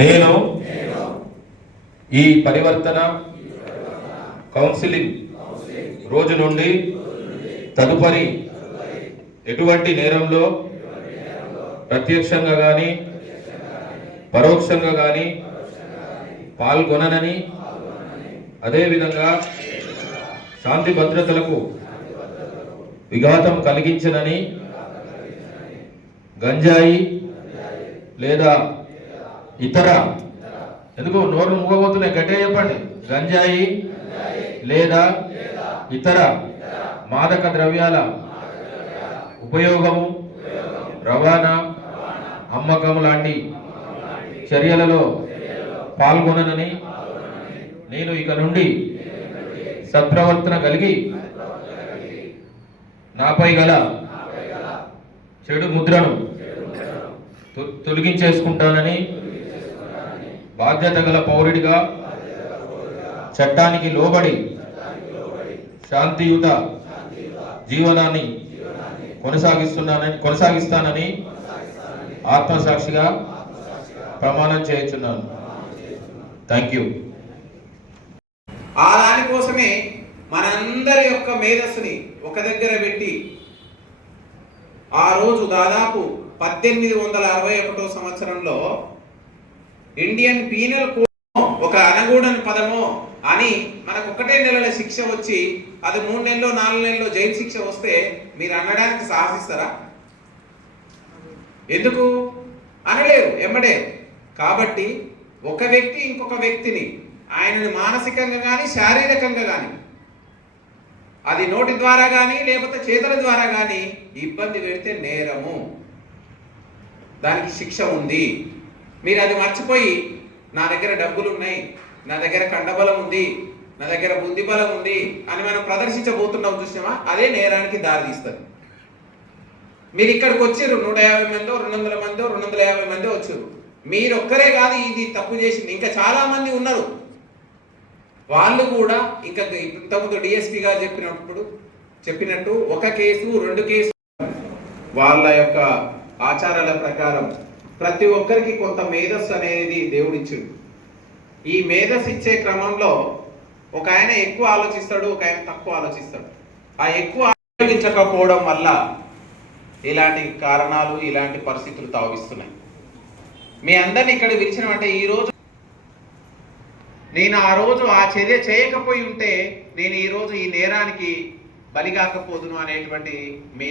నేను ఈ పరివర్తన కౌన్సిలింగ్ రోజు నుండి తదుపరి ఎటువంటి నేరంలో ప్రత్యక్షంగా కానీ పరోక్షంగా కానీ పాల్గొననని, అదేవిధంగా శాంతి భద్రతలకు విఘాతం కలిగించనని, గంజాయి లేదా ఇతర, ఎందుకు నోరు మూగబోతున్నాయి గట్టిగా చెప్పండి, గంజాయి లేదా ఇతర మాదక ద్రవ్యాల ఉపయోగము, రవాణా, అమ్మకం లాంటి చర్యలలో పాల్గొననని, నేను ఇక నుండి సత్ప్రవర్తన కలిగి నాపై గల చెడు ముద్రను తొలగించేసుకుంటానని, బాధ్యత గల పౌరుడిగా చట్టానికి లోబడి శాంతియుత జీవనాన్ని కొనసాగిస్తానని ఆత్మసాక్షిగా ప్రమాణం చేయించున్నాను. Thank you. ఆ దానికోసమే మనందరి యొక్క మేధస్సుని ఒక దగ్గర పెట్టి ఆ రోజు దాదాపు 1861 సంవత్సరంలో ఇండియన్ పీనల్ కోడ్ ఒక అనగూడని పదమో అని మనకు 1 నెలల శిక్ష వచ్చి అది 3 నెలలు 4 నెలలు జైలు శిక్ష వస్తే మీరు అనడానికి సాహసిస్తారా? ఎందుకు అనలేరు ఎమ్మడే. కాబట్టి ఒక వ్యక్తి ఇంకొక వ్యక్తిని ఆయనని మానసికంగా కానీ శారీరకంగా కానీ అది నోటి ద్వారా కానీ లేకపోతే చేతుల ద్వారా కానీ ఇబ్బంది పెడితే నేరము, దానికి శిక్ష ఉంది. మీరు అది మర్చిపోయి నా దగ్గర డబ్బులు ఉన్నాయి, నా దగ్గర కండబలం ఉంది, నా దగ్గర బుద్ధి బలం ఉంది అని మనం ప్రదర్శించబోతున్నాం చూసినామా, అదే నేరానికి దారి తీస్తుంది. మీరు ఇక్కడికి వచ్చారు 150 మందో 200 మందో 250 మందో వచ్చారు. మీరు ఒక్కరే కాదు ఇది తప్పు చేసింది, ఇంకా చాలా మంది ఉన్నారు. వాళ్ళు కూడా ఇంకా ఇంతకుముందు డిఎస్పీ గారు చెప్పినట్టు 1 కేసు 2 కేసు వాళ్ళ యొక్క ఆచారాల ప్రకారం ప్రతి ఒక్కరికి కొంత మేధస్సు అనేది దేవుడిచ్చాడు. ఈ మేధస్సు ఇచ్చే క్రమంలో ఒక ఆయన ఎక్కువ ఆలోచిస్తాడు, ఒక ఆయన తక్కువ ఆలోచిస్తాడు. ఆ ఎక్కువ ఆలోచించకపోవడం వల్ల ఇలాంటి కారణాలు ఇలాంటి పరిస్థితులు తావిస్తున్నాయి. మీ అందరినీ ఇక్కడ పిలిచినమంటే ఈరోజు నేను ఆ రోజు ఆ చర్య చేయకపోయి ఉంటే నేను ఈరోజు ఈ నేరానికి బలిగాకపోదును అనేటువంటి మీ